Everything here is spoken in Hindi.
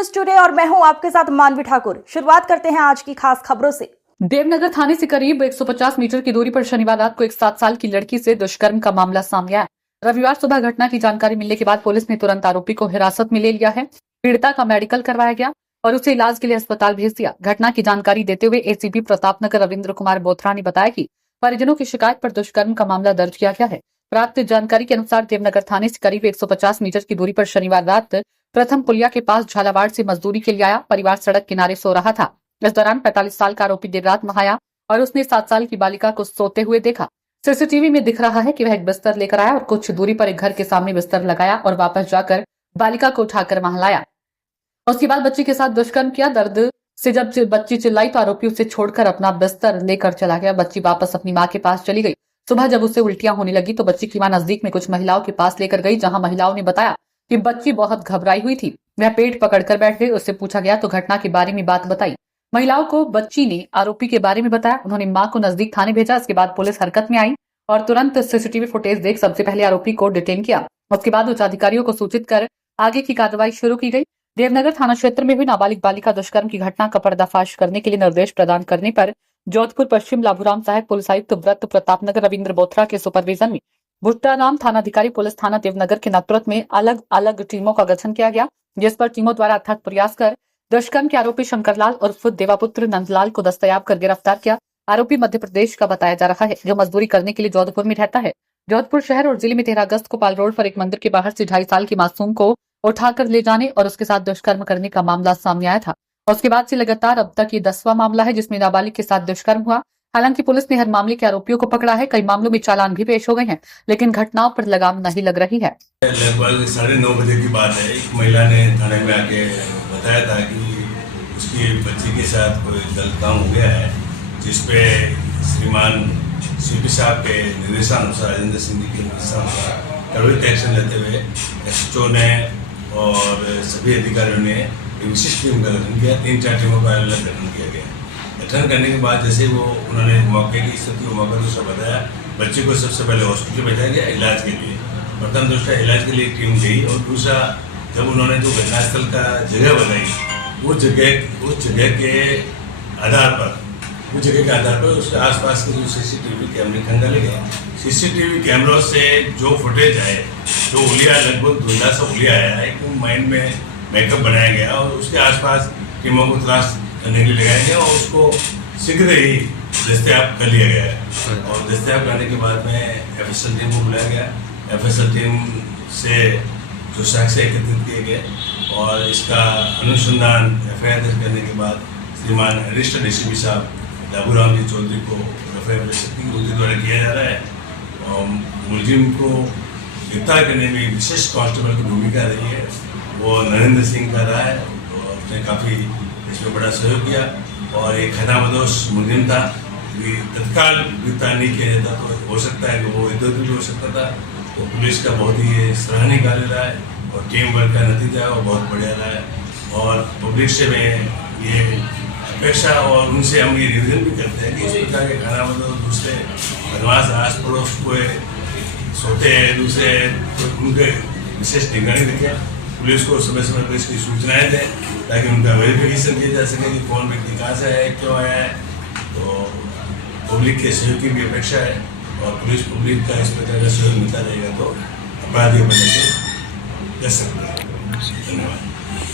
न्यूज टुडे और मैं हूं आपके साथ मानवी ठाकुर। शुरुआत करते हैं आज की खास खबरों से। देवनगर थाने से करीब 150 मीटर की दूरी पर शनिवार रात को एक 7 साल की लड़की से दुष्कर्म का मामला सामने आया। रविवार सुबह घटना की जानकारी मिलने के बाद पुलिस ने तुरंत आरोपी को हिरासत में ले लिया है। पीड़िता का मेडिकल करवाया गया और उसे इलाज के लिए अस्पताल भेज दिया। घटना की जानकारी देते हुए एसीपी प्रतापनगर रविंद्र कुमार बोथरा ने बताया कि परिजनों की शिकायत पर दुष्कर्म का मामला दर्ज किया गया है। प्राप्त जानकारी के अनुसार देवनगर थाने से करीब 150 मीटर की दूरी पर शनिवार रात प्रथम पुलिया के पास झालावाड़ से मजदूरी के लिए आया। परिवार सड़क किनारे सो रहा था। इस दौरान 45 साल का आरोपी देर रात वहां आया और उसने 7 साल की बालिका को सोते हुए देखा। सीसीटीवी में दिख रहा है कि वह एक बिस्तर लेकर आया और कुछ दूरी पर एक घर के सामने बिस्तर लगाया और वापस जाकर बालिका को उठाकर वहां लाया। उसके बाद बच्ची के साथ दुष्कर्म किया। दर्द से जब बच्ची चिल्लाई तो आरोपी उसे छोड़कर अपना बिस्तर लेकर चला गया। बच्ची वापस अपनी मां के पास चली गई। सुबह जब उसे उल्टियां होने लगी तो बच्ची की मां नजदीक में कुछ महिलाओं के पास लेकर गई, जहां महिलाओं ने बताया कि बच्ची बहुत घबराई हुई थी। वह पेट पकड़कर बैठ गई। उससे पूछा गया तो घटना के बारे में बात बताई। महिलाओं को बच्ची ने आरोपी के बारे में बताया। उन्होंने मां को नजदीक थाने भेजा। इसके बाद पुलिस हरकत में आई और तुरंत सीसीटीवी फुटेज देख सबसे पहले आरोपी को डिटेन किया। उसके बाद उच्च अधिकारियों को सूचित कर आगे की कार्रवाई शुरू की गई। देवनगर थाना क्षेत्र में हुई नाबालिग बालिका दुष्कर्म की घटना का पर्दाफाश करने के लिए निर्देश प्रदान करने पर जोधपुर पश्चिम लाभूराम सहायक पुलिस आयुक्त व्रत प्रतापनगर रविंद्र बोथरा के सुपरविजन में भुट्टा नाम थानाधिकारी पुलिस थाना देवनगर के नेतृत्व में अलग अलग टीमों का गठन किया गया, जिस पर टीमों द्वारा अथक प्रयास कर दुष्कर्म के आरोपी शंकरलाल उर्फ देवापुत्र नंदलाल को दस्तयाब कर गिरफ्तार किया। आरोपी मध्य प्रदेश का बताया जा रहा है, जो मजदूरी करने के लिए जोधपुर में रहता है। जोधपुर शहर और जिले में 13 अगस्त को पाल रोड पर एक मंदिर के बाहर से 2.5 साल की मासूम को उठाकर ले जाने और उसके साथ दुष्कर्म करने का मामला सामने आया था। उसके बाद से लगातार अब तक ये 10वां मामला है जिसमें नाबालिग के साथ दुष्कर्म हुआ। हालांकि पुलिस ने हर मामले के आरोपियों को पकड़ा है। कई मामलों में चालान भी पेश हो गए हैं, लेकिन घटनाओं पर लगाम नहीं लग रही है। लगभग 9:30 बजे की बात है। एक महिला ने थाने में आके बताया था कि उसकी बच्ची के साथ कोई गलत काम हो गया है, जिसपे श्रीमान सीपी साहब के निर्देशानुसार राजेंद्र सिंह के निर्देशानुसार त्वरित एक्शन लेते हुए एसएचओ ने और सभी अधिकारियों ने एक विशिष्ट टीम का गठन किया। 3-4 टीमों का अलग गठन किया गया। गठन करने के बाद जैसे वो उन्होंने मौके की स्थिति को मौके पर बताया, बच्चे को सबसे पहले हॉस्पिटल भेजा गया इलाज के लिए। प्रथम दूसरा इलाज के लिए टीम गई और दूसरा जब उन्होंने जो घटनास्थल का जगह बनाई उस जगह के आधार पर उसके आसपास के जो सीसीटीवी कैमरे खंगाले गए। सीसीटीवी कैमरों से जो फुटेज आए, जो उलिया लगभग 2,000 उलिया आया है, एक माइंड में मेकअप बनाया गया और उसके आसपास टीमों को तलाश करने के लिए लगाया गया और उसको शीघ्र ही दस्तयाब कर लिया गया है। और दस्तयाब करने के बाद में एफएसएल टीम को बुलाया गया। एफएसएल टीम से जो साक्ष्य एकत्रित किए गए और इसका अनुसंधान एफआईआर दर्ज करने के बाद श्रीमान एडिशनल डीसीपी साहब लाभूराम जी चौधरी को एफआईआर उनके द्वारा किया जा रहा है। और मुलजिम को गिरफ्तार करने में विशेष कांस्टेबल की भूमिका रही है, वो नरेंद्र सिंह का रहा है। तो उसने काफ़ी इसमें बड़ा सहयोग किया और एक खतरामदोश मुलजिम था। तत्काल गिरफ्तार नहीं किया जाता तो हो सकता है कि वो इधर भी हो सकता था। तो पुलिस का बहुत ही सराहनीय कार्य रहा है और टीम वर्क का नतीजा वो बहुत बढ़िया रहा है। और पब्लिक से मैं ये अपेक्षा और उनसे हम ये निवेदन भी करते हैं कि इस प्रकार के खतरामदोश दूसरे बदमाश आस पड़ोस को सोते हैं, दूसरे उनके विशेष निगरानी रखें। पुलिस को समय समय पर इसकी सूचनाएं दें ताकि उनका वेरिफिकेशन किया जा सके कि कौन व्यक्ति कहाँ से आया है, क्यों आया है। तो पब्लिक के सहयोग की भी अपेक्षा है और पब्लिक का इस प्रकार का सहयोग मिलता रहेगा तो अपराधियों बनने से बच सकते हैं। धन्यवाद।